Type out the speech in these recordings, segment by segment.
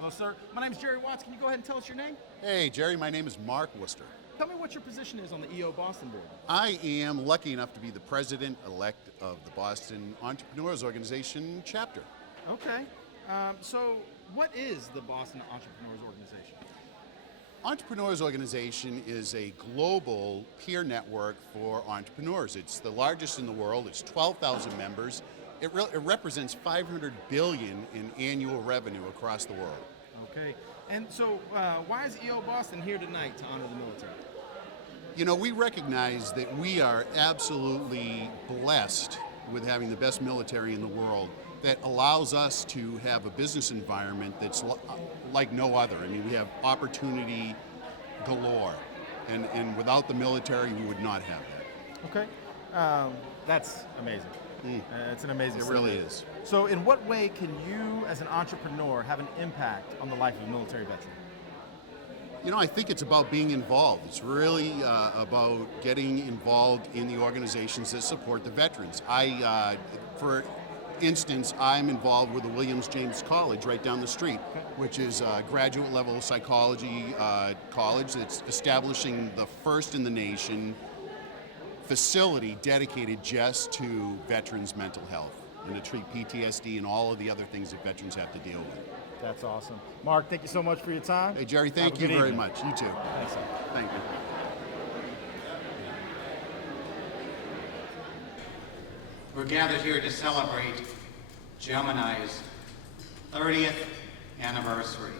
Hello, sir. My name's Jerry Watts. Can you go ahead and tell us your name? Hey, Jerry, my name is Mark Worcester. Tell me what your position is on the EO Boston board. I am lucky enough to be the president-elect of the Boston Entrepreneurs Organization chapter. Okay. So what is the Boston Entrepreneurs Organization? Entrepreneurs Organization is a global peer network for entrepreneurs. It's the largest in the world. It's 12,000 members. It represents $500 billion in annual revenue across the world. Okay. And so why is EO Boston here tonight to honor the military? You know, we recognize that we are absolutely blessed with having the best military in the world that allows us to have a business environment that's like no other. I mean, we have opportunity galore, and without the military, we would not have that. Okay. That's amazing. It's an amazing story. It really is. So in what way can you, as an entrepreneur, have an impact on the life of a military veteran? You know, I think it's about being involved. It's really about getting involved in the organizations that support the veterans. For instance, I'm involved with the Williams James College right down the street, which is a graduate level psychology college that's establishing the first in the nation facility dedicated just to veterans' mental health and to treat PTSD and all of the other things that veterans have to deal with. That's awesome. Mark, thank you so much for your time. Hey, Jerry, thank you very much. You too. Thanks, sir. Thank you. We're gathered here to celebrate Gemini's 30th anniversary.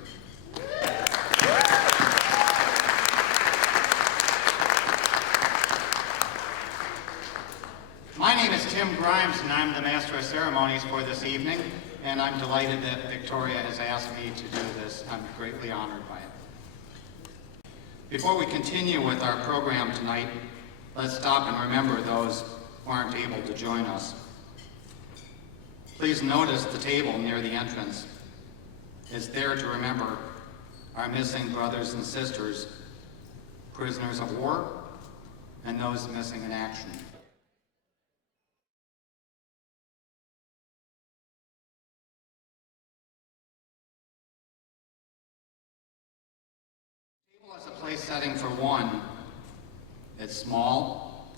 My name is Tim Grimes, and I'm the Master of Ceremonies for this evening, and I'm delighted that Victoria has asked me to do this. I'm greatly honored by it. Before we continue with our program tonight, let's stop and remember those who aren't able to join us. Please notice the table near the entrance is there to remember our missing brothers and sisters, prisoners of war, and those missing in action. As a place setting for one, it's small,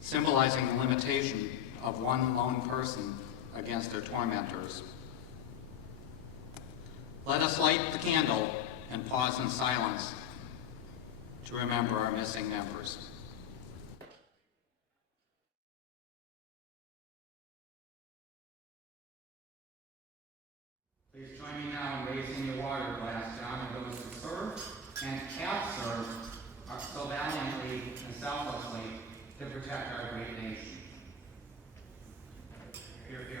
symbolizing the limitation of one lone person against their tormentors. Let us light the candle and pause in silence to remember our missing members. Please join me now in raising your water glass to honor those who serve and have served so valiantly and selflessly to protect our great nation. Here, here.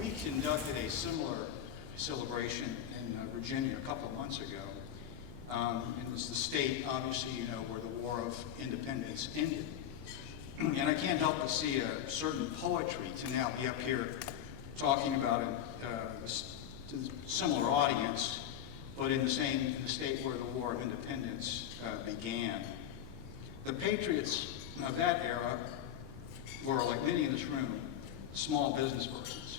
We conducted a similar celebration in Virginia a couple of months ago. And it's the state, obviously, you know, where the War of Independence ended. And I can't help but see a certain poetry to now be up here talking about a similar audience, but in the state where the War of Independence began. The patriots of that era were, like many in this room, small business persons.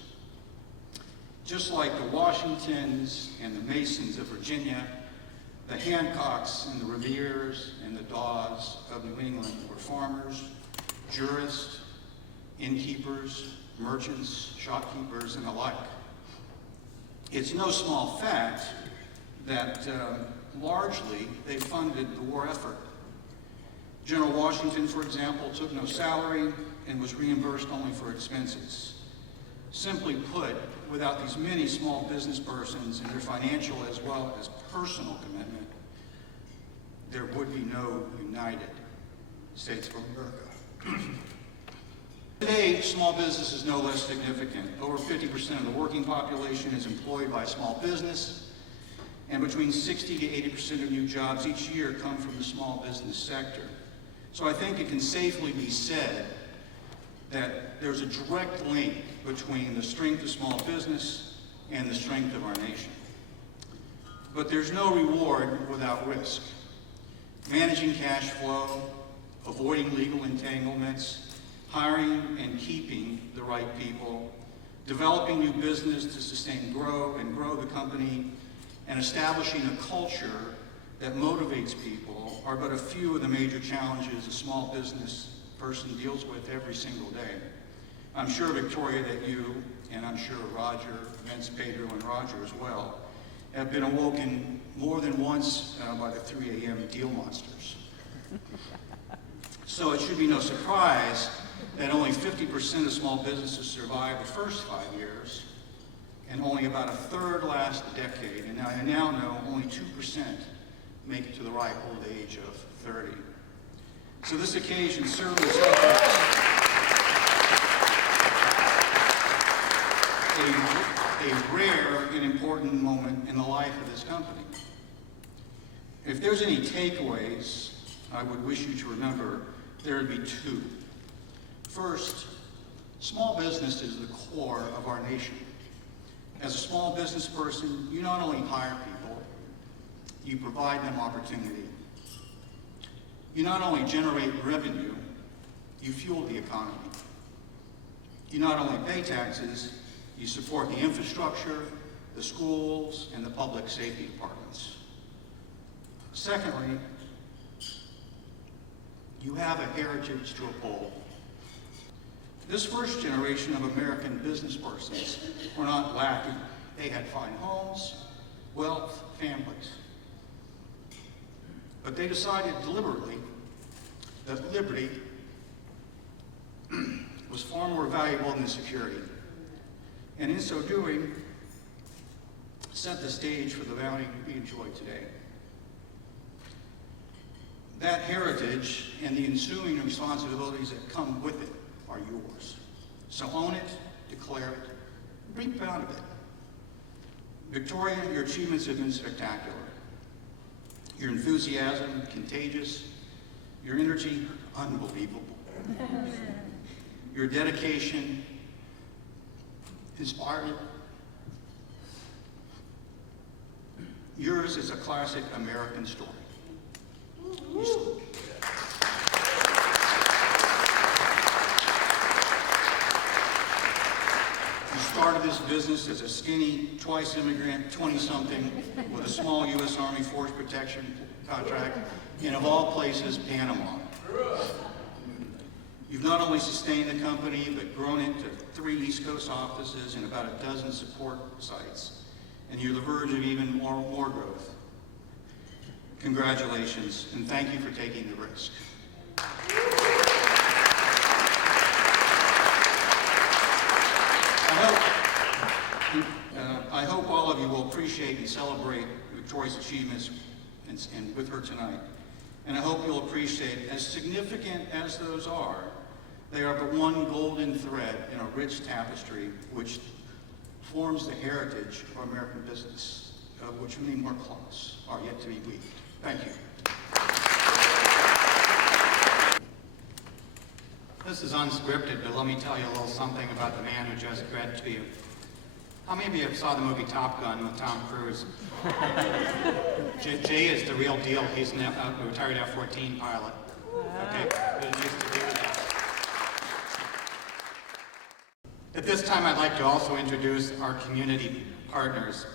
Just like the Washingtons and the Masons of Virginia, the Hancocks and the Reveres and the Dawes of New England were farmers, jurists, innkeepers, merchants, shopkeepers, and the like. It's no small fact that largely they funded the war effort. General Washington, for example, took no salary and was reimbursed only for expenses. Simply put, without these many small business persons and their financial as well as personal commitment, there would be no United States of America. Today, small business is no less significant. Over 50% of the working population is employed by small business, and between 60 to 80% of new jobs each year come from the small business sector. So I think it can safely be said that there's a direct link between the strength of small business and the strength of our nation. But there's no reward without risk. Managing cash flow, avoiding legal entanglements, hiring and keeping the the right people, developing new business to sustain and grow the company, and establishing a culture that motivates people are but a few of the major challenges a small business person deals with every single day. I'm sure, Victoria, that you, and I'm sure Roger, Vince, Pedro, and Roger as well, have been awoken more than once by the 3 a.m. deal monsters. So it should be no surprise that only 50% of small businesses survive the first 5 years, and only about a third last decade. And I now know only 2% make it to the ripe old age of 30. So this occasion certainly celebrates a rare and important moment in the life of this company. If there's any takeaways I would wish you to remember, there would be 2. First, small business is the core of our nation. As a small business person, you not only hire people, you provide them opportunity. You not only generate revenue, you fuel the economy. You not only pay taxes, you support the infrastructure, the schools, and the public safety departments. Secondly, you have a heritage to uphold. This first generation of American business persons were not lacking. They had fine homes, wealth, families. But they decided deliberately that liberty was far more valuable than security. And in so doing, set the stage for the bounty we enjoy today. That heritage and the ensuing responsibilities that come with it are yours. So own it, declare it, be proud of it. Victoria, your achievements have been spectacular. Your enthusiasm, contagious. Your energy, unbelievable. Your dedication, inspiring. Yours is a classic American story. You started this business as a skinny, twice immigrant, 20-something with a small U.S. Army Force Protection contract in, of all places, Panama. You've not only sustained the company, but grown it to 3 East Coast offices and about a dozen support sites. And you're the verge of even more growth. Congratulations, and thank you for taking the risk. I hope all of you will appreciate and celebrate Victoria's achievements and with her tonight. And I hope you'll appreciate, as significant as those are, they are but one golden thread in a rich tapestry which forms the heritage of American business, of which many more cloths are yet to be weaved. Thank you. This is unscripted, but let me tell you a little something about the man who just read to you. How many of you saw the movie Top Gun with Tom Cruise? Jay is the real deal. He's a retired F-14 pilot. Okay, but it used to do that. At this time, I'd like to also introduce our community partners.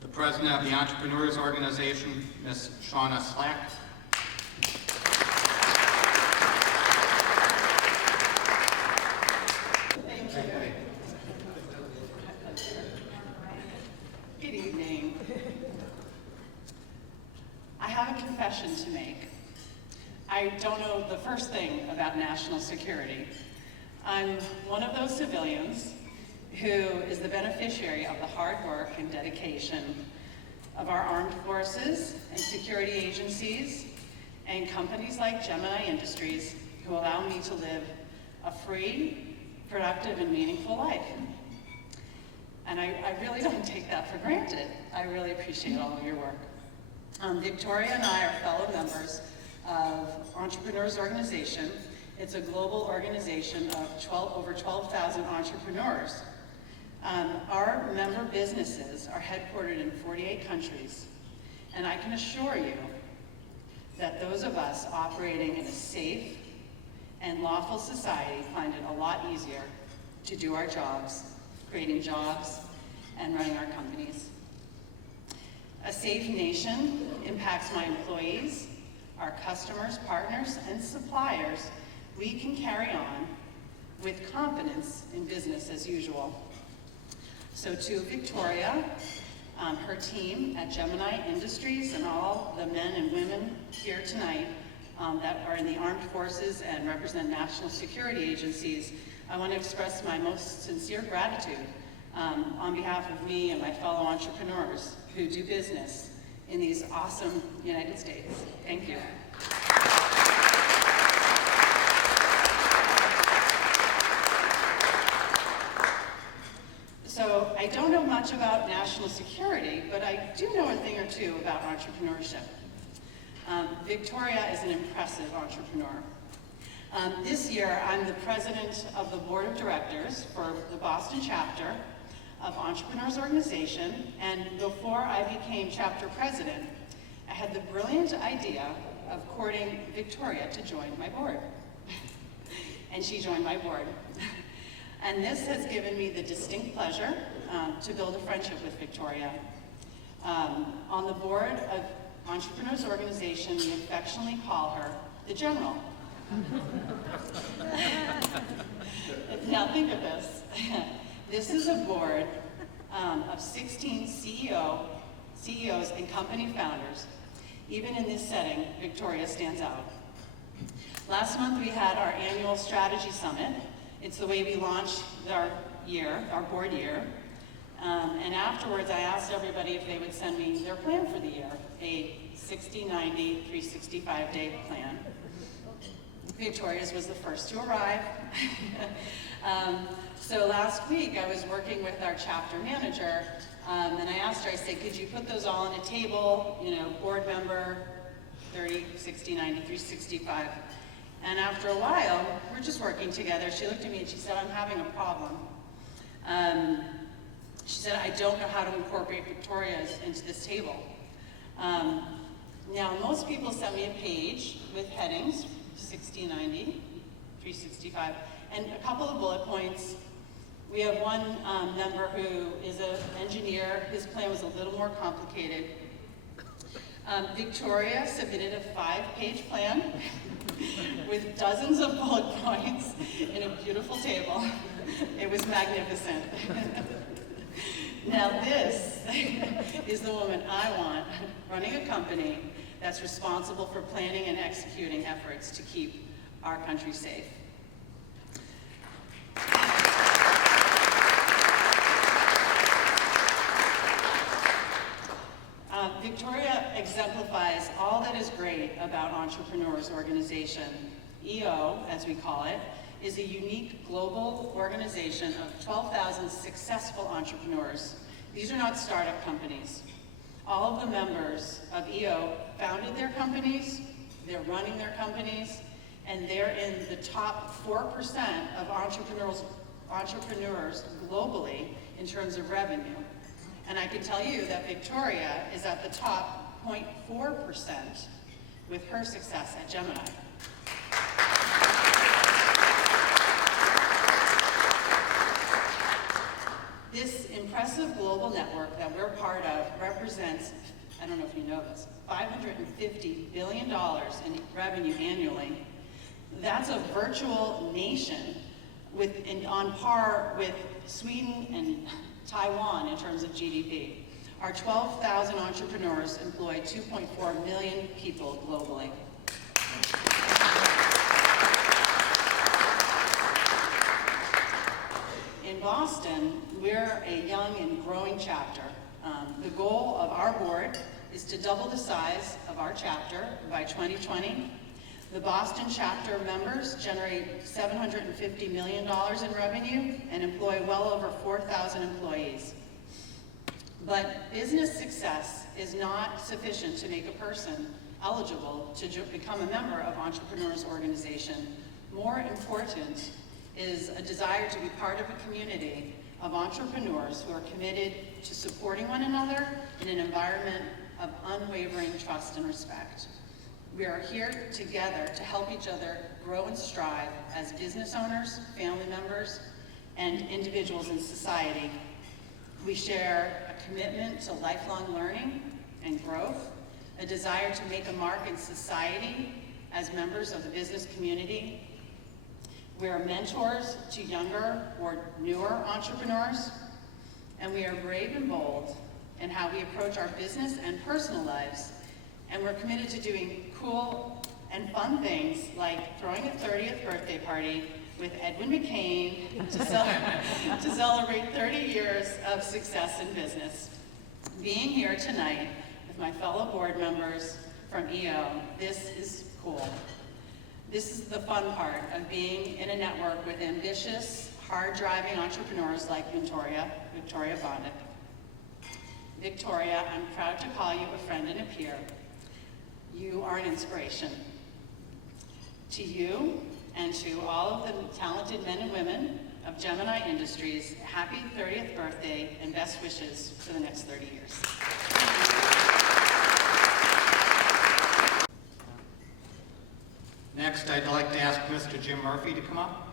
The president of the Entrepreneurs Organization, Ms. Shauna Slack. Good evening. I have a confession to make. I don't know the first thing about national security. I'm one of those civilians who is the beneficiary of the hard work and dedication of our armed forces and security agencies and companies like Gemini Industries who allow me to live a free, productive, and meaningful life. And I really don't take that for granted. I really appreciate all of your work. Victoria and I are fellow members of Entrepreneurs Organization. It's a global organization of over 12,000 entrepreneurs. Our member businesses are headquartered in 48 countries, and I can assure you that those of us operating in a safe and lawful society find it a lot easier to do our jobs, creating jobs and running our companies. A safe nation impacts my employees, our customers, partners, and suppliers. We can carry on with confidence in business as usual. So to Victoria, her team at Gemini Industries, and all the men and women here tonight that are in the armed forces and represent national security agencies, I want to express my most sincere gratitude on behalf of me and my fellow entrepreneurs who do business in these awesome United States. Thank you. So I don't know much about national security, but I do know a thing or two about entrepreneurship. Victoria is an impressive entrepreneur. This year, I'm the president of the board of directors for the Boston chapter of Entrepreneurs Organization, and before I became chapter president, I had the brilliant idea of courting Victoria to join my board. And she joined my board. And this has given me the distinct pleasure to build a friendship with Victoria. On the board of Entrepreneurs Organization, we affectionately call her the General. Now think of this. This is a board of 16 CEOs and company founders. Even in this setting, Victoria stands out. Last month we had our annual strategy summit. It's the way we launch our board year. And afterwards I asked everybody if they would send me their plan for the year, a 60, 90, 365-day plan. Victoria's was the first to arrive. So last week I was working with our chapter manager, and I asked her, I said, could you put those all on a table, board member, 30, 60, 90, 365. And after a while, we're just working together. She looked at me and she said, I'm having a problem. She said, I don't know how to incorporate Victoria's into this table. Now, most people send me a page with headings, 60, 90, 365, and a couple of bullet points. We have one member who is an engineer. His plan was a little more complicated. Victoria submitted a 5-page plan with dozens of bullet points in a beautiful table. It was magnificent. Now this is the woman I want running a company that's responsible for planning and executing efforts to keep our country safe. Victoria exemplifies all that is great about Entrepreneurs Organization. EO, as we call it, is a unique global organization of 12,000 successful entrepreneurs. These are not startup companies. All of the members of EO founded their companies, they're running their companies, and they're in the top 4% of entrepreneurs globally in terms of revenue. And I can tell you that Victoria is at the top 0.4% with her success at Gemini. This impressive global network that we're part of represents, I don't know if you know this, $550 billion in revenue annually. That's a virtual nation on par with Sweden and Taiwan in terms of GDP. Our 12,000 entrepreneurs employ 2.4 million people globally. In Boston, we're a young and growing chapter. The goal of our board is to double the size of our chapter by 2020. The Boston chapter members generate $750 million in revenue and employ well over 4,000 employees. But business success is not sufficient to make a person eligible to become a member of Entrepreneurs Organization. More important is a desire to be part of a community of entrepreneurs who are committed to supporting one another in an environment of unwavering trust and respect. We are here together to help each other grow and strive as business owners, family members, and individuals in society. We share a commitment to lifelong learning and growth, a desire to make a mark in society as members of the business community. We are mentors to younger or newer entrepreneurs, and we are brave and bold in how we approach our business and personal lives, and we're committed to doing cool and fun things like throwing a 30th birthday party with Edwin McCain to celebrate 30 years of success in business. Being here tonight with my fellow board members from EO, this is cool. This is the fun part of being in a network with ambitious, hard-driving entrepreneurs like Victoria Bondoc. Victoria, I'm proud to call you a friend and a peer. You are an inspiration. To you and to all of the talented men and women of Gemini Industries, happy 30th birthday and best wishes for the next 30 years. Next, I'd like to ask Mr. Jim Murphy to come up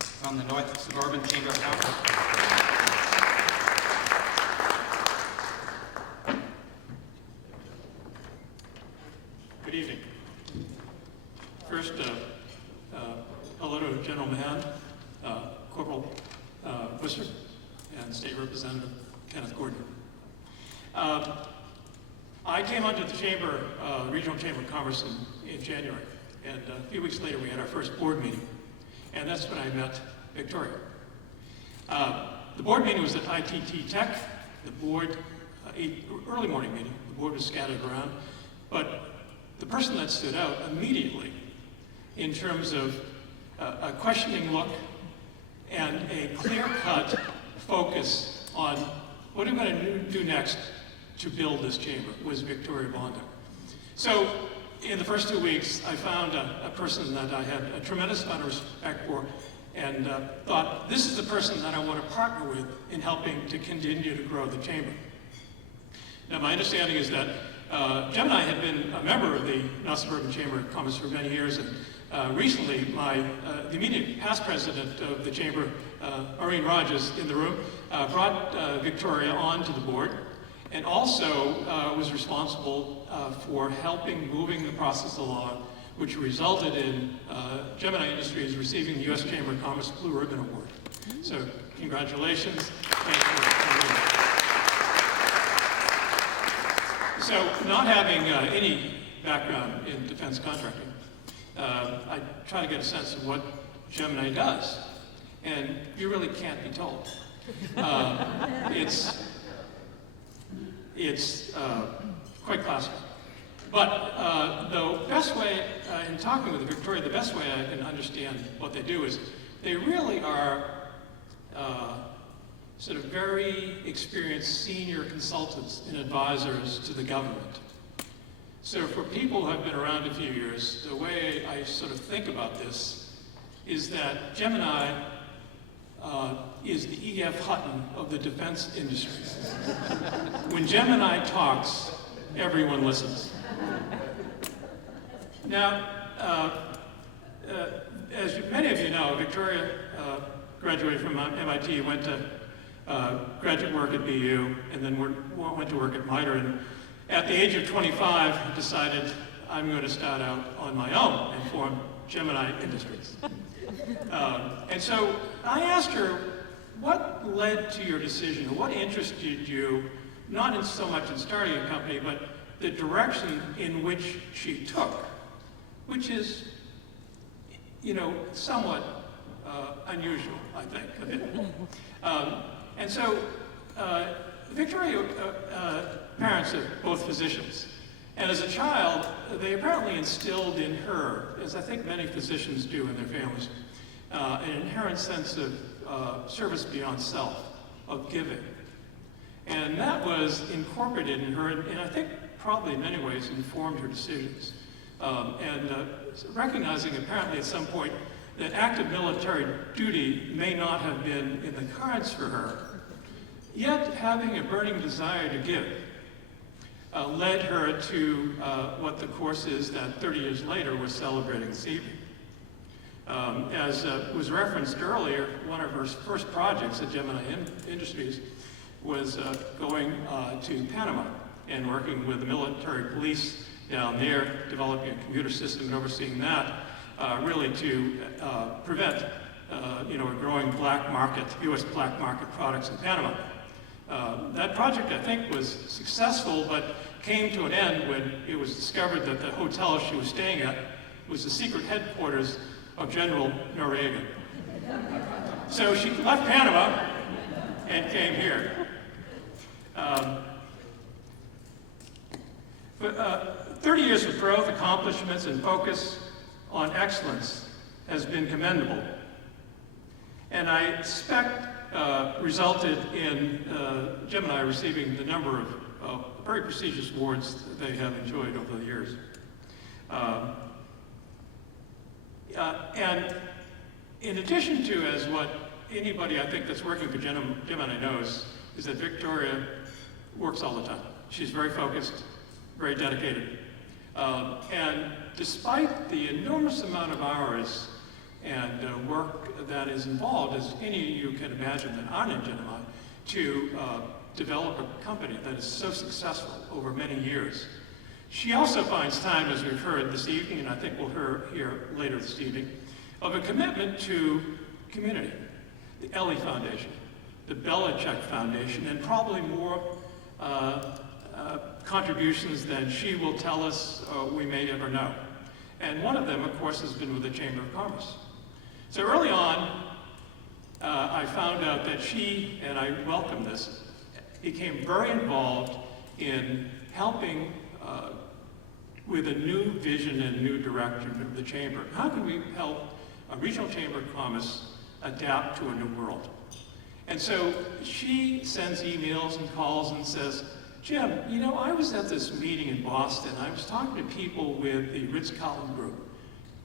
from the North Suburban Chamber of Commerce. Good evening. First, hello to General Mahan, Corporal Busser, and State Representative Kenneth Gordon. I came onto the Chamber, Regional Chamber of Commerce in January, and a few weeks later we had our first board meeting, and that's when I met Victoria. The board meeting was at ITT Tech. The board, early morning meeting, the board was scattered around, but the person that stood out immediately in terms of a questioning look and a clear-cut focus on what are we going to do next to build this chamber was Victoria Bondoc. So in the first 2 weeks, I found a person that I had a tremendous amount of respect for and thought, this is the person that I want to partner with in helping to continue to grow the chamber. Now, my understanding is that Gemini had been a member of the North Suburban Chamber of Commerce for many years, and recently the immediate past president of the chamber, Maureen Rogers, in the room, brought Victoria onto the board, and also was responsible for helping moving the process along, which resulted in Gemini Industries receiving the U.S. Chamber of Commerce Blue Ribbon Award. So congratulations. Thank you. So, not having any background in defense contracting, I try to get a sense of what Gemini does, and you really can't be told. It's quite classic. But the best way, in talking with Victoria, the best way I can understand what they do is they really are sort of very experienced senior consultants and advisors to the government. So for people who have been around a few years, the way I sort of think about this is that Gemini is the E.F. Hutton of the defense industry. When Gemini talks, everyone listens. Now, as many of you know, Victoria graduated from MIT, went to graduate work at BU, and then went to work at MITRE. And at the age of 25, decided I'm going to start out on my own and form Gemini Industries. And so I asked her, what led to your decision? What interested you, not in so much in starting a company, but the direction in which she took, which is, somewhat unusual, I think, a bit. And so Victoria, parents are both physicians. And as a child, they apparently instilled in her, as I think many physicians do in their families, an inherent sense of service beyond self, of giving. And that was incorporated in her, and I think probably in many ways informed her decisions. Recognizing apparently at some point that active military duty may not have been in the cards for her, yet having a burning desire to give led her to what the course is that 30 years later we're celebrating this evening. As was referenced earlier, one of her first projects at Gemini Industries was going to Panama and working with the military police down there, developing a computer system and overseeing that, really to prevent a growing black market, U.S. black market products in Panama. That project, I think, was successful, but came to an end when it was discovered that the hotel she was staying at was the secret headquarters of General Noriega. So she left Panama and came here. But 30 years of growth, accomplishments, and focus on excellence has been commendable. And I expect resulted in Gemini receiving the number of very prestigious awards that they have enjoyed over the years. And in addition to, as what anybody I think that's working for Gemini knows, is that Victoria works all the time. She's very focused, very dedicated. And despite the enormous amount of hours and work that is involved, as any of you can imagine that aren't in Gemini, to develop a company that is so successful over many years. She also finds time, as we've heard this evening, and I think we'll hear later this evening, of a commitment to community. The Ellie Foundation, the Belichick Foundation, and probably more contributions than she will tell us we may ever know. And one of them, of course, has been with the Chamber of Commerce. So early on, I found out that she, and I welcome this, became very involved in helping with a new vision and new direction of the Chamber. How can we help a regional Chamber of Commerce adapt to a new world? And so she sends emails and calls and says, Jim, you know, I was at this meeting in Boston. I was talking to people with the Ritz-Carlton Group.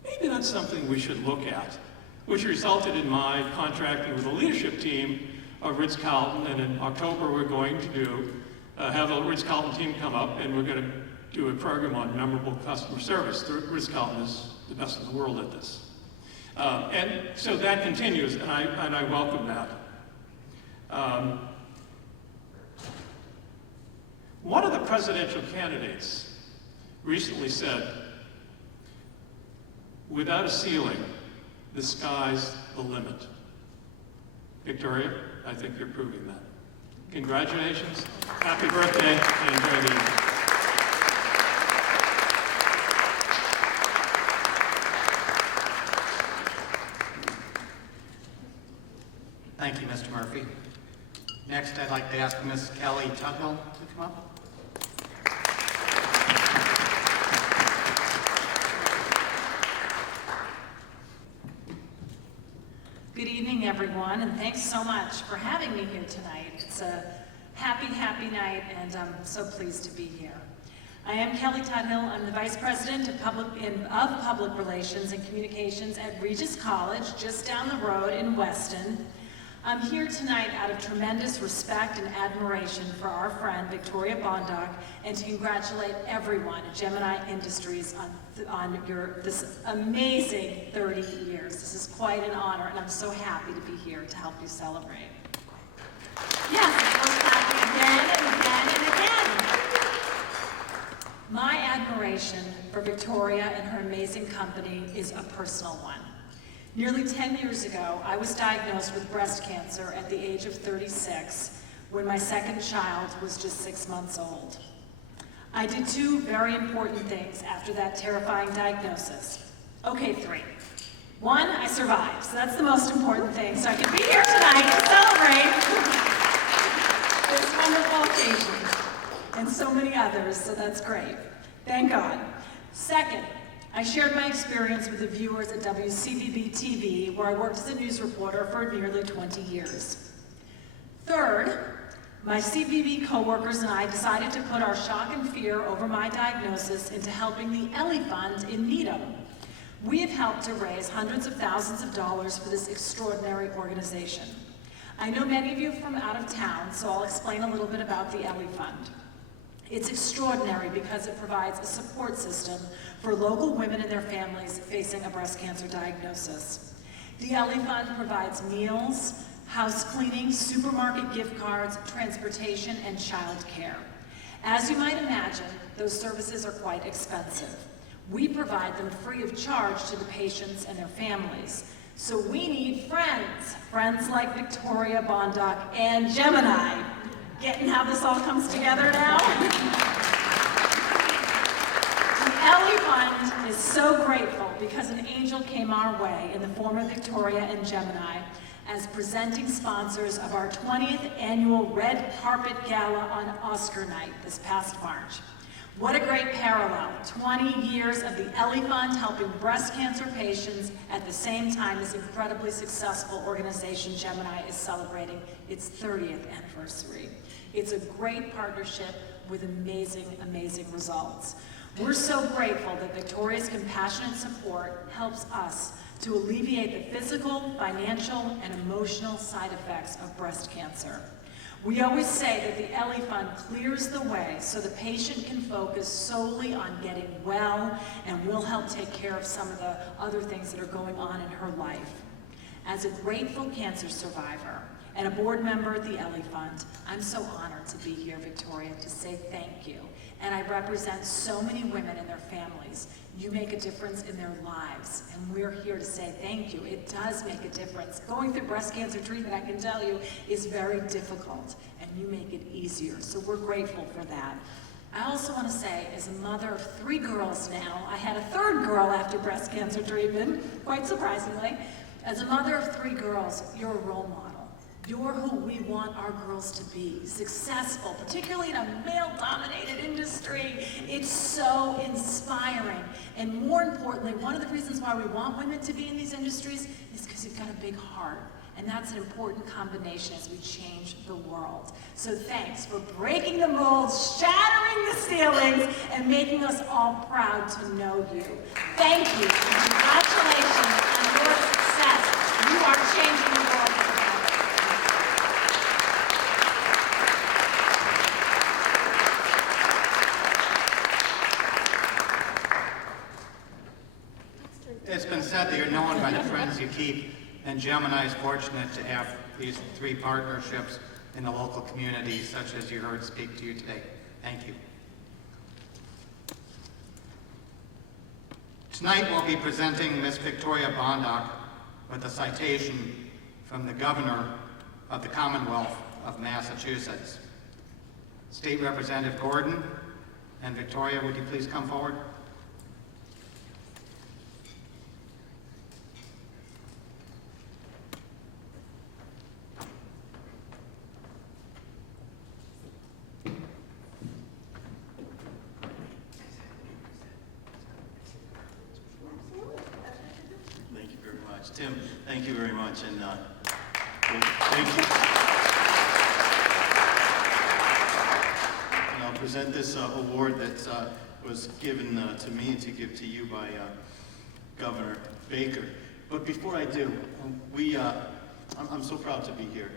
Maybe that's something we should look at, which resulted in my contracting with the leadership team of Ritz-Carlton, and in October we're going to have the Ritz-Carlton team come up, and we're going to do a program on memorable customer service. The Ritz-Carlton is the best in the world at this. And so that continues, and I welcome that. One of the presidential candidates recently said, without a ceiling, the sky's the limit. Victoria, I think you're proving that. Congratulations, happy birthday, and enjoy the evening. Thank you, Mr. Murphy. Next, I'd like to ask Ms. Kelly Tuthill to come up. Good evening, everyone, and thanks so much for having me here tonight. It's a happy, happy night, and I'm so pleased to be here. I am Kelly Tuthill. I'm the Vice President of Public Relations and Communications at Regis College, just down the road in Weston. I'm here tonight out of tremendous respect and admiration for our friend Victoria Bondoc, and to congratulate everyone at Gemini Industries on this amazing 30 years. This is quite an honor, and I'm so happy to be here to help you celebrate. Yes, we'll clap again and again and again. My admiration for Victoria and her amazing company is a personal one. Nearly 10 years ago, I was diagnosed with breast cancer at the age of 36, when my second child was just 6 months old. I did two very important things after that terrifying diagnosis. Okay, three. One, I survived, so that's the most important thing, so I can be here tonight to celebrate this wonderful occasion, and so many others, so that's great. Thank God. Second, I shared my experience with the viewers at WCVB TV, where I worked as a news reporter for nearly 20 years. Third, my CVB coworkers and I decided to put our shock and fear over my diagnosis into helping the Ellie Fund in Needham. We have helped to raise hundreds of thousands of dollars for this extraordinary organization. I know many of you from out of town, so I'll explain a little bit about the Ellie Fund. It's extraordinary because it provides a support system for local women and their families facing a breast cancer diagnosis. The Ellie Fund provides meals, house cleaning, supermarket gift cards, transportation, and child care. As you might imagine, those services are quite expensive. We provide them free of charge to the patients and their families. So we need friends like Victoria, Bondoc, and Gemini. Getting how this all comes together now? The Ellie Fund is so grateful because an angel came our way in the form of Victoria and Gemini as presenting sponsors of our 20th annual Red Carpet Gala on Oscar night this past March. What a great parallel, 20 years of the Ellie Fund helping breast cancer patients at the same time this incredibly successful organization Gemini is celebrating its 30th anniversary. It's a great partnership with amazing, amazing results. We're so grateful that Victoria's compassionate support helps us to alleviate the physical, financial, and emotional side effects of breast cancer. We always say that the Ellie Fund clears the way so the patient can focus solely on getting well, and we'll help take care of some of the other things that are going on in her life. As a grateful cancer survivor and a board member at the Ellie Fund, I'm so honored to be here, Victoria, to say thank you. And I represent so many women and their families. You make a difference in their lives, and we're here to say thank you. It does make a difference. Going through breast cancer treatment, I can tell you, is very difficult, and you make it easier, so we're grateful for that. I also want to say, as a mother of 3 girls now, I had a 3rd girl after breast cancer treatment, quite surprisingly. As a mother of 3 girls, you're a role model. You're who we want our girls to be, successful, particularly in a male-dominated industry. It's so inspiring. And more importantly, one of the reasons why we want women to be in these industries is because you've got a big heart. And that's an important combination as we change the world. So thanks for breaking the molds, shattering the ceilings, and making us all proud to know you. Thank you, and congratulations on your success. You are changing the world. It's been said that you're known by the friends you keep, and Gemini is fortunate to have these 3 partnerships in the local community, such as you heard speak to you today. Thank you. Tonight we'll be presenting Miss Victoria Bondoc with a citation from the Governor of the Commonwealth of Massachusetts. State Representative Gordon and Victoria, would you please come forward? Tim, thank you very much, and thank you. And I'll present this award that was given to me to give to you by Governor Baker. But before I do, I'm so proud to be here.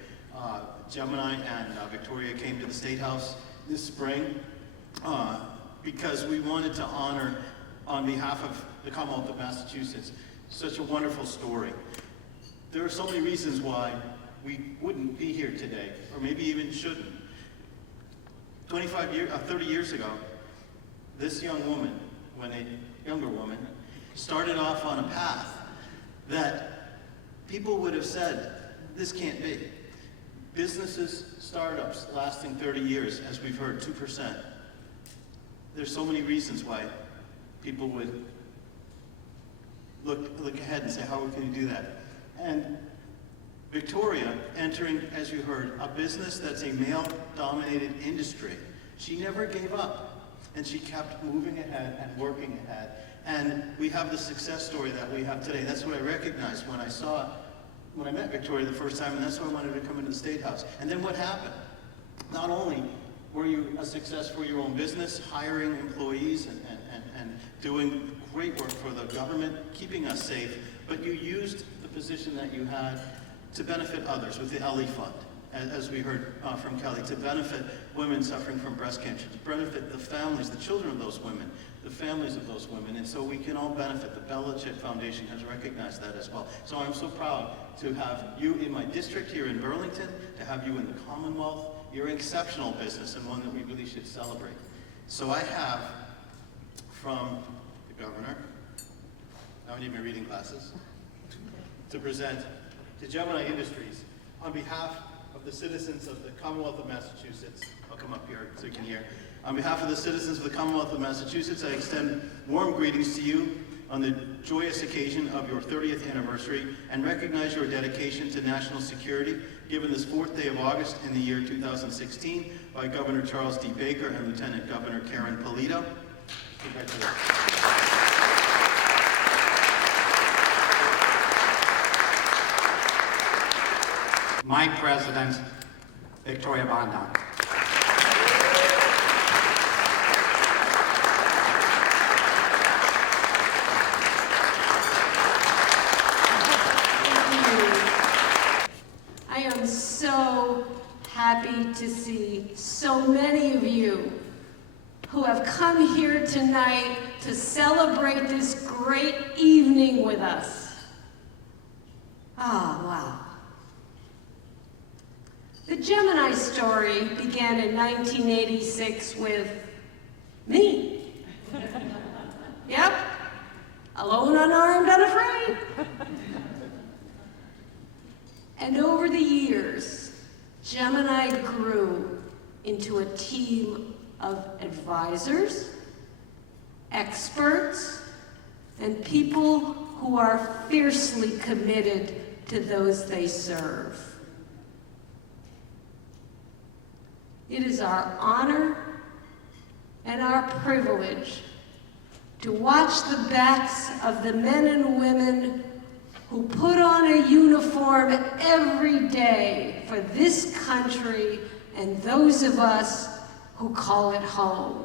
Gemini and Victoria came to the State House this spring because we wanted to honor, on behalf of the Commonwealth of Massachusetts, such a wonderful story. There are so many reasons why we wouldn't be here today, or maybe even shouldn't. 30 years ago, this young woman, when a younger woman, started off on a path that people would have said, this can't be. Businesses, startups lasting 30 years, as we've heard, 2%. There's so many reasons why people would look ahead and say, how can we do that? And Victoria, entering, as you heard, a business that's a male-dominated industry, she never gave up, and she kept moving ahead and working ahead. And we have the success story that we have today. That's what I recognized when I met Victoria the first time, and that's why I wanted to come into the State House. And then what happened? Not only were you a success for your own business, hiring employees and doing great work for the government, keeping us safe, but you used the position that you had to benefit others with the Ellie Fund. as we heard from Kelly, to benefit women suffering from breast cancer, to benefit the families, the children of those women, the families of those women, and so we can all benefit. The Belichick Foundation has recognized that as well. So I'm so proud to have you in my district here in Burlington, to have you in the Commonwealth. You're an exceptional business and one that we really should celebrate. So I have from the governor, now I need my reading glasses, to present to Gemini Industries on behalf of the citizens of the Commonwealth of Massachusetts. I'll come up here so you can hear. On behalf of the citizens of the Commonwealth of Massachusetts, I extend warm greetings to you on the joyous occasion of your 30th anniversary and recognize your dedication to national security, given this 4th day of August in the year 2016 by Governor Charles D. Baker and Lieutenant Governor Karen Polito. Congratulations. My president, Victoria Bondoc. I am so happy to see so many of you who have come here tonight to celebrate this great evening with us. Ah, wow. The Gemini story began in 1986 with me. Yep, alone, unarmed, unafraid. And over the years, Gemini grew into a team of advisors, experts, and people who are fiercely committed to those they serve. It is our honor and our privilege to watch the backs of the men and women who put on a uniform every day for this country and those of us who call it home.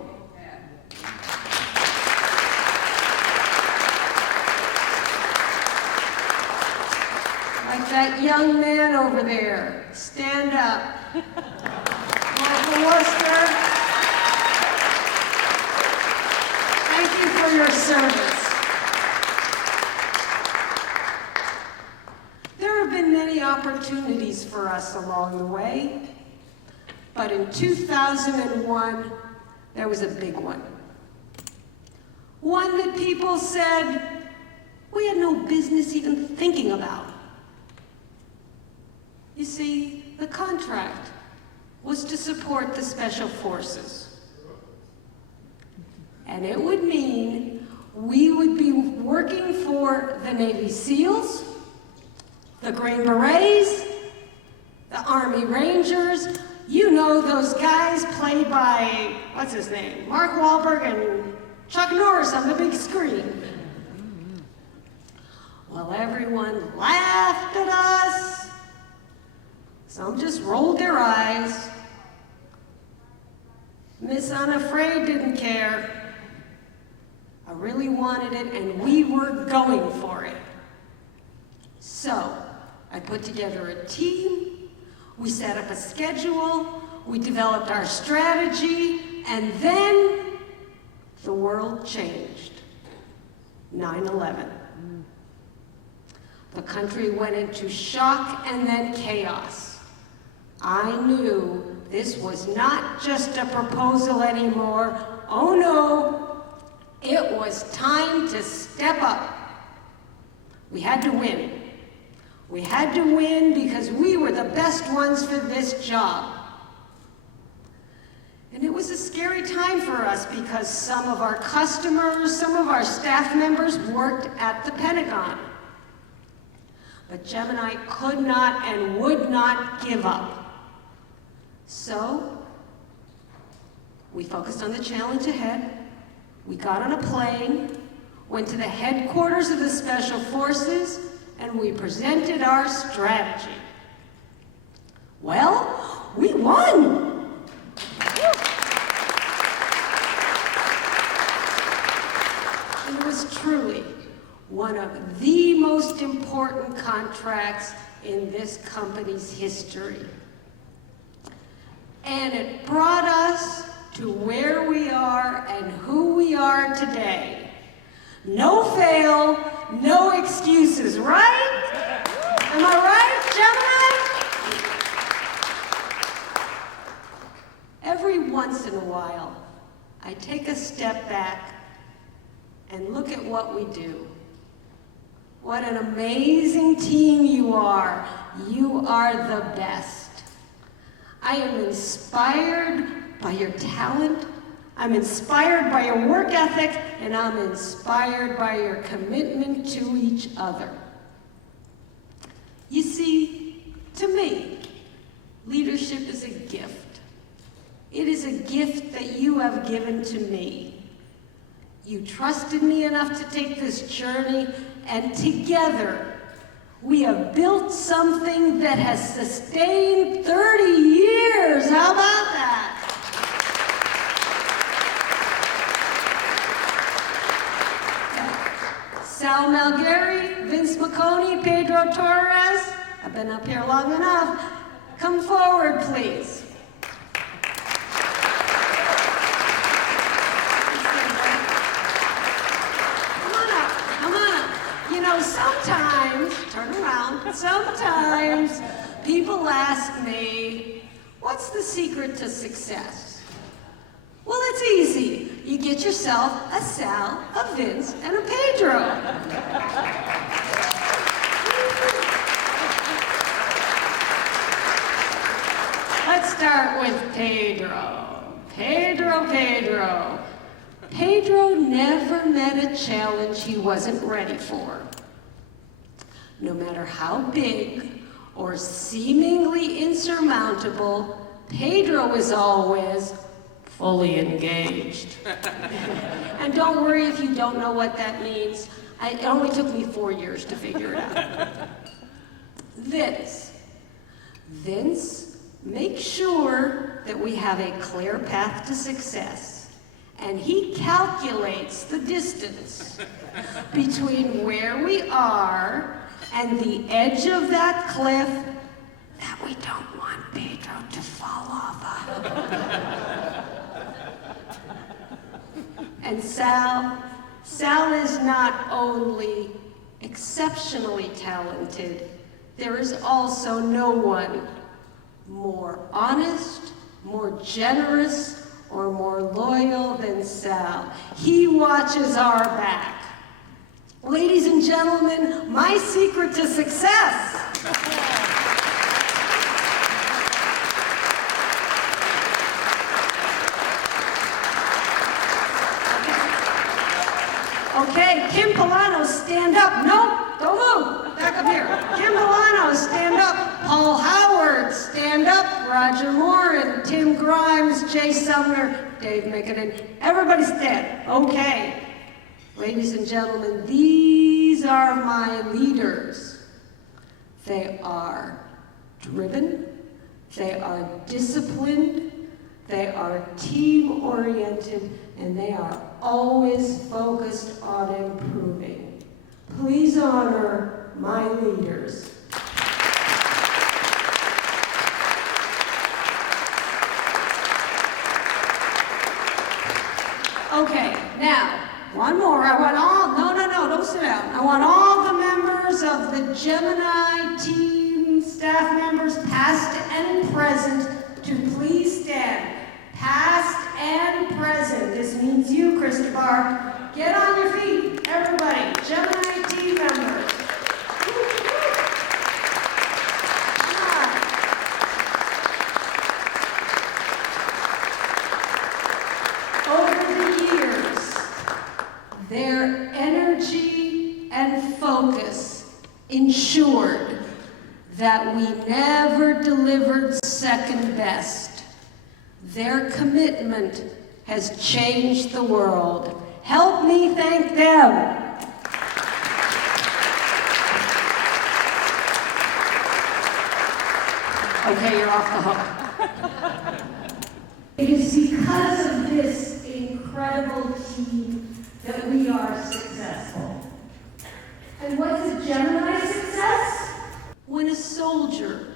Like that young man over there, stand up. Michael Worcester, thank you for your service. There have been many opportunities for us along the way, but in 2001, there was a big one. One that people said we had no business even thinking about. You see, the contract was to support the Special Forces. And it would mean we would be working for the Navy SEALs, the Green Berets, the Army Rangers. You know those guys played by, what's his name, Mark Wahlberg and Chuck Norris on the big screen. Well, everyone laughed at us. Some just rolled their eyes. Miss Unafraid didn't care. I really wanted it, and we were going for it. So, I put together a team, we set up a schedule, we developed our strategy, and then the world changed. 9/11. The country went into shock and then chaos. I knew this was not just a proposal anymore. Oh no, it was time to step up. We had to win. We had to win because we were the best ones for this job. And it was a scary time for us because some of our customers, some of our staff members worked at the Pentagon. But Gemini could not and would not give up. So, we focused on the challenge ahead. We got on a plane, went to the headquarters of the Special Forces, and we presented our strategy. Well, we won! It was truly one of the most important contracts in this company's history. and it brought us to where we are and who we are today. No fail, no excuses, right? Am I right, Gemini? Every once in a while, I take a step back and look at what we do. What an amazing team you are. You are the best. I am inspired by your talent. I'm inspired by your work ethic, and I'm inspired by your commitment to each other. You see, to me, leadership is a gift. It is a gift that you have given to me. You trusted me enough to take this journey, and together, we have built something that has sustained 30 years. How about that? Sal Malgary, Vince McConey, Pedro Torres. I've been up here long enough. Come forward, please. Sometimes, turn around, sometimes people ask me, what's the secret to success? Well, it's easy. You get yourself a Sal, a Vince, and a Pedro. Let's start with Pedro. Pedro. Pedro never met a challenge he wasn't ready for. No matter how big or seemingly insurmountable, Pedro is always fully engaged. And don't worry if you don't know what that means. It only took me 4 years to figure it out. Vince makes sure that we have a clear path to success. And he calculates the distance between where we are and the edge of that cliff that we don't want Pedro to fall off of. And Sal is not only exceptionally talented, there is also no one more honest, more generous, or more loyal than Sal. He watches our back. Ladies and gentlemen, my secret to success. Okay, Kim Polano, stand up. Nope, don't move. Back up here. Kim Polano, stand up. Paul Howard, stand up. Roger Moore and Tim Grimes, Jay Sumner, Dave McCain. Everybody stand. Okay. Ladies and gentlemen, these are my leaders. They are driven, they are disciplined, they are team-oriented, and they are always focused on improving. Please honor my leaders. Okay, now, one more. I want all, no, don't sit down. I want all the members of the Gemini team, staff members, past and present, to please stand. Past and present. This means you, Christopher. Get on your feet, everybody. Gemini team members. Their energy and focus ensured that we never delivered second best. Their commitment has changed the world. Help me thank them. Okay, you're off the hook. It is because of this incredible team that we are successful. And what is Gemini success? When a soldier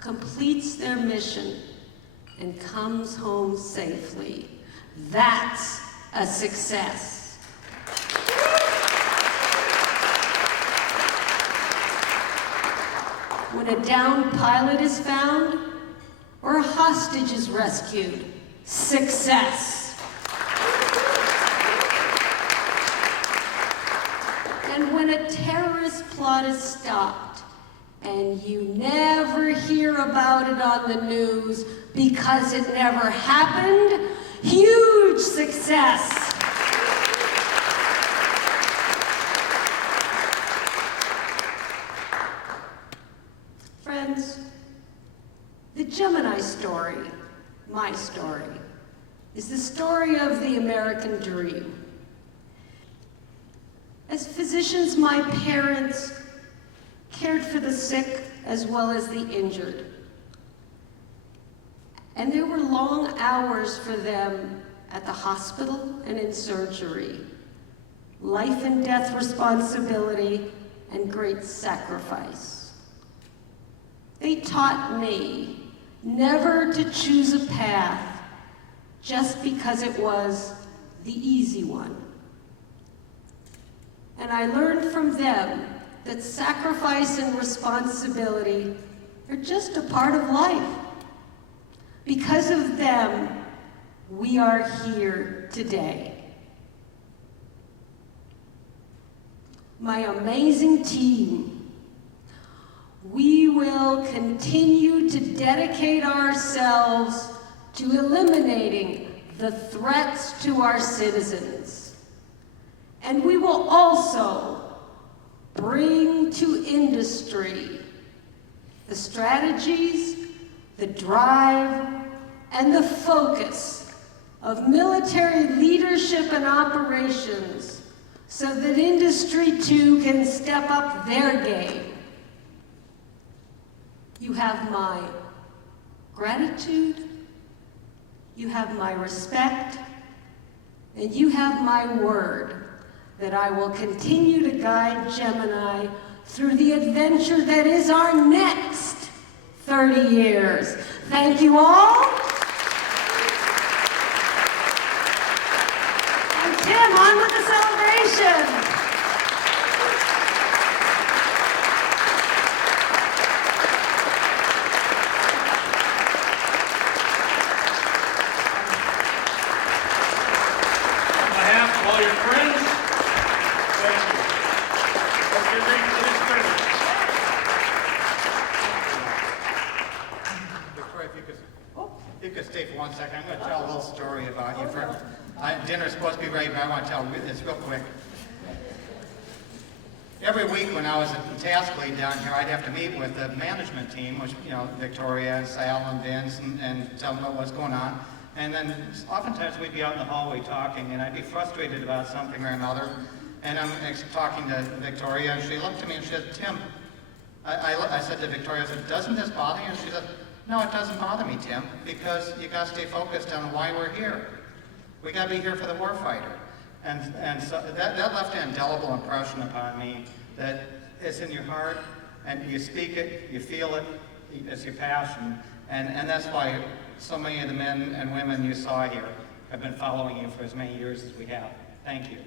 completes their mission and comes home safely. That's a success. When a downed pilot is found or a hostage is rescued, success. And when a terrorist plot is stopped and you never hear about it on the news because it never happened, huge success. Friends, the Gemini story, my story, is the story of the American dream. As physicians, my parents cared for the sick as well as the injured. And there were long hours for them at the hospital and in surgery, life and death responsibility, and great sacrifice. They taught me never to choose a path just because it was the easy one. And I learned from them that sacrifice and responsibility are just a part of life. Because of them, we are here today. My amazing team, we will continue to dedicate ourselves to eliminating the threats to our citizens. And we will also bring to industry the strategies, the drive, and the focus of military leadership and operations so that industry too can step up their game. You have my gratitude, you have my respect, and you have my word that I will continue to guide Gemini through the adventure that is our next 30 years. Thank you all. And Tim, on with the celebration. On behalf of all your friends, thank you. Let's get ready for this privilege. Victoria, if you could stay for 1 second, I'm going to tell a little story about you. Dinner's supposed to be ready, but I want to tell this real quick. Every week when I was at task lead down here, I'd have to meet with the management team, which, Victoria and Sal and Vince, and tell them what's going on. And then oftentimes we'd be out in the hallway talking, and I'd be frustrated about something or another. And I'm talking to Victoria, and she looked at me and she said, Tim, I said to Victoria, I said, doesn't this bother you? And she said, no, it doesn't bother me, Tim, because you got to stay focused on why we're here. We got to be here for the warfighter. And so that left an indelible impression upon me that it's in your heart, and you speak it, you feel it, it's your passion, and that's why so many of the men and women you saw here have been following you for as many years as we have. Thank you.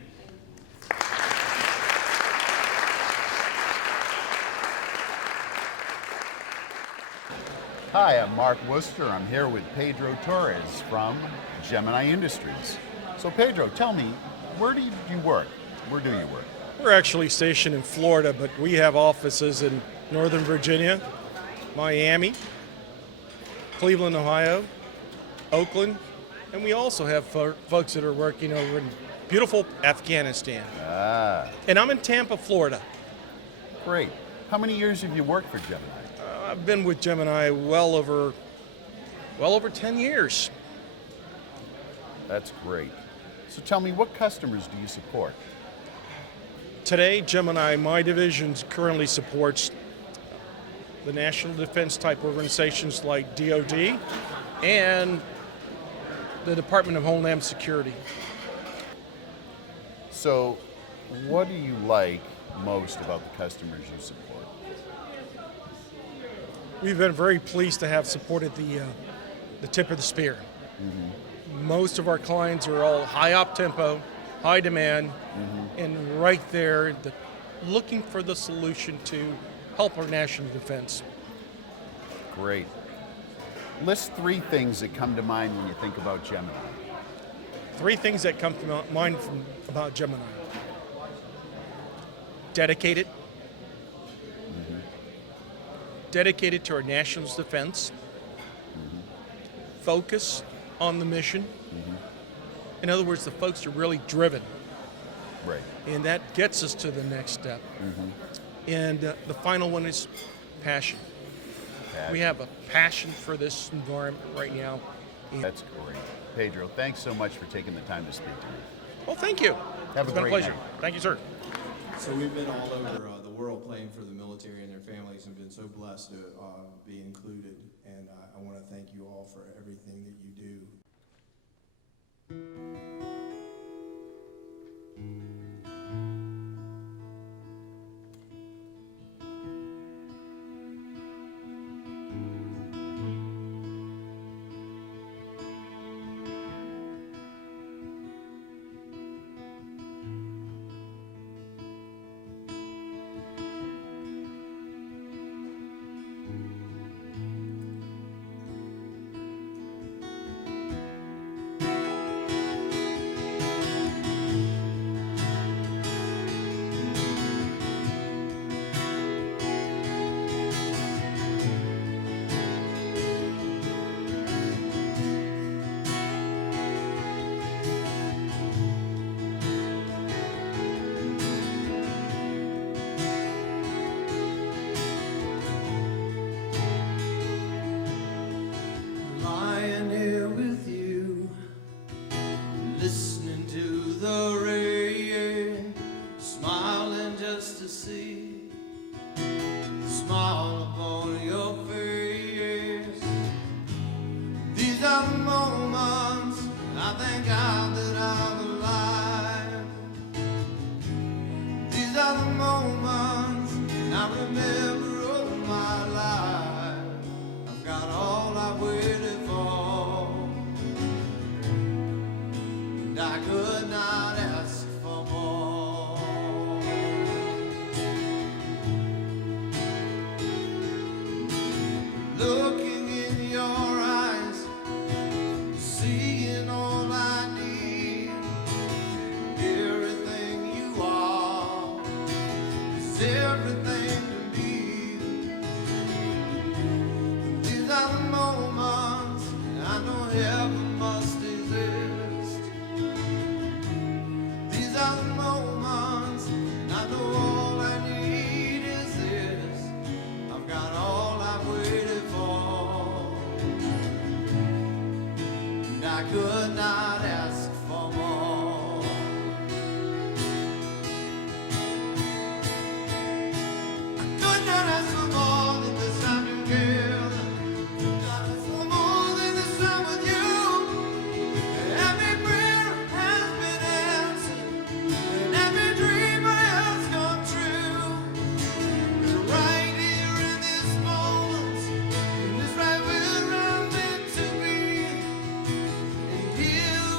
Hi, I'm Mark Worcester. I'm here with Pedro Torres from Gemini Industries. So Pedro, tell me, where do you work? Where do you work? We're actually stationed in Florida, but we have offices in Northern Virginia, Miami, Cleveland, Ohio, Oakland, and we also have folks that are working over in beautiful Afghanistan. And I'm in Tampa, Florida. Great. How many years have you worked for Gemini? I've been with Gemini well over 10 years. That's great. So tell me, what customers do you support? Today, Gemini, my division currently supports the national defense type organizations like DOD and the Department of Homeland Security. So what do you like most about the customers you support? We've been very pleased to have supported the the tip of the spear. Most of our clients are all high op tempo, high demand, and right there, looking for the solution to help our national defense. Great. List 3 things that come to mind when you think about Gemini. 3 things that come to mind about Gemini. Dedicated. Dedicated to our nation's defense. Focus on the mission. In other words, the folks are really driven. Right. And that gets us to the next step. And the final one is passion. We have a passion for this environment right now. That's great. Pedro, thanks so much for taking the time to speak to me. Well, thank you. Have It's a been a great pleasure. night. Thank you, sir. So we've been all over the world playing for the military and their families and been so blessed to be included. And I want to thank you all for everything that you do. Lying here with you, listening to the rain, smiling just to see the smile upon your face. These are the moments I thank God that I'm alive. These are the moments I remember all my life. I've got all I waited for, and I could not ask for more. Looking in your eyes, seeing all I need, everything you are is everything to me. These are the moments I know heaven must exist. These are the moments I know all I need is this. I've got all I've waited for, and I could not ask for more. I could not ask for more than this time together. Could not ask for more than this time with you. Every prayer has been answered, and every dream has come true. And right here in this moment, in this right where I'm meant to be, and here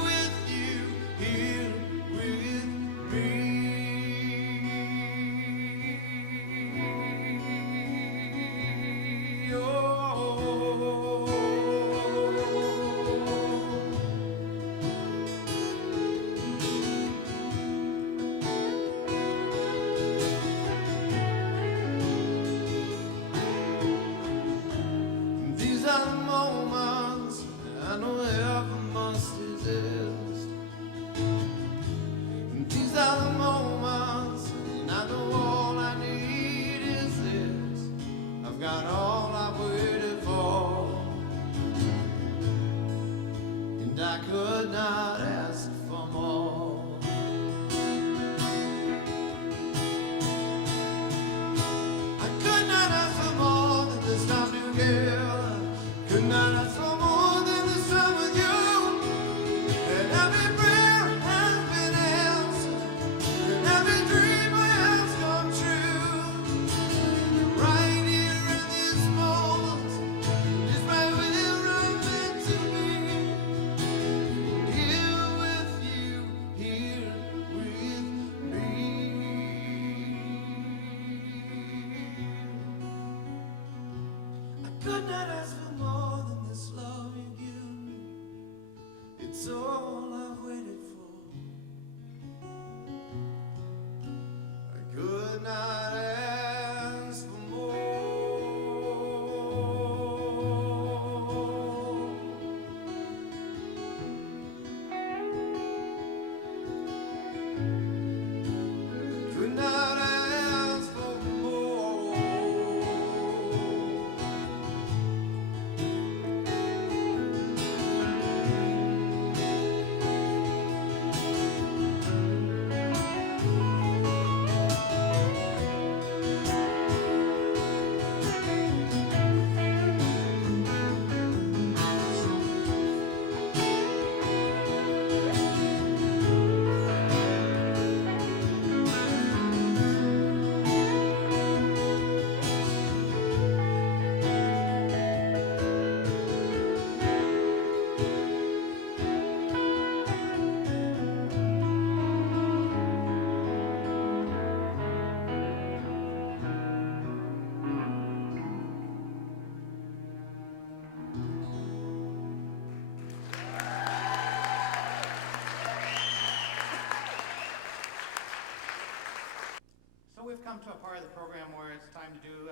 come to a part of the program where it's time to do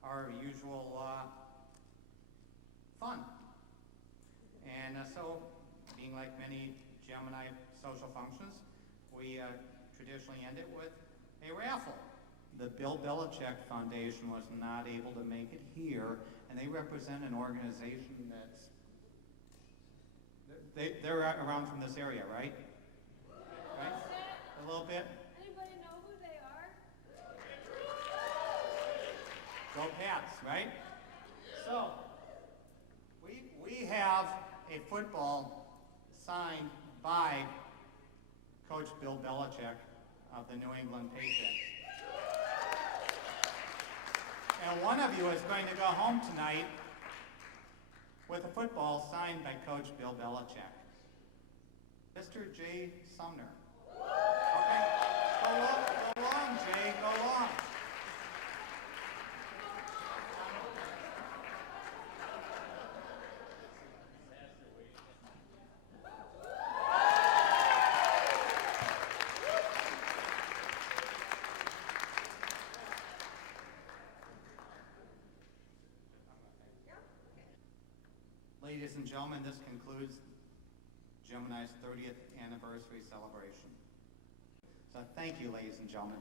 our usual fun. And so, being like many Gemini social functions, we traditionally end it with a raffle. The Bill Belichick Foundation was not able to make it here, and they represent an organization that's, they're around from this area, right? Right? A little bit? Anybody know who they are? Go Pats, right? So, we have a football signed by Coach Bill Belichick of the New England Patriots. And one of you is going to go home tonight with a football signed by Coach Bill Belichick. Mr. Jay Sumner. Okay? Go long, Jay, go long. Ladies and gentlemen, this concludes Gemini's 30th anniversary celebration. So thank you, ladies and gentlemen.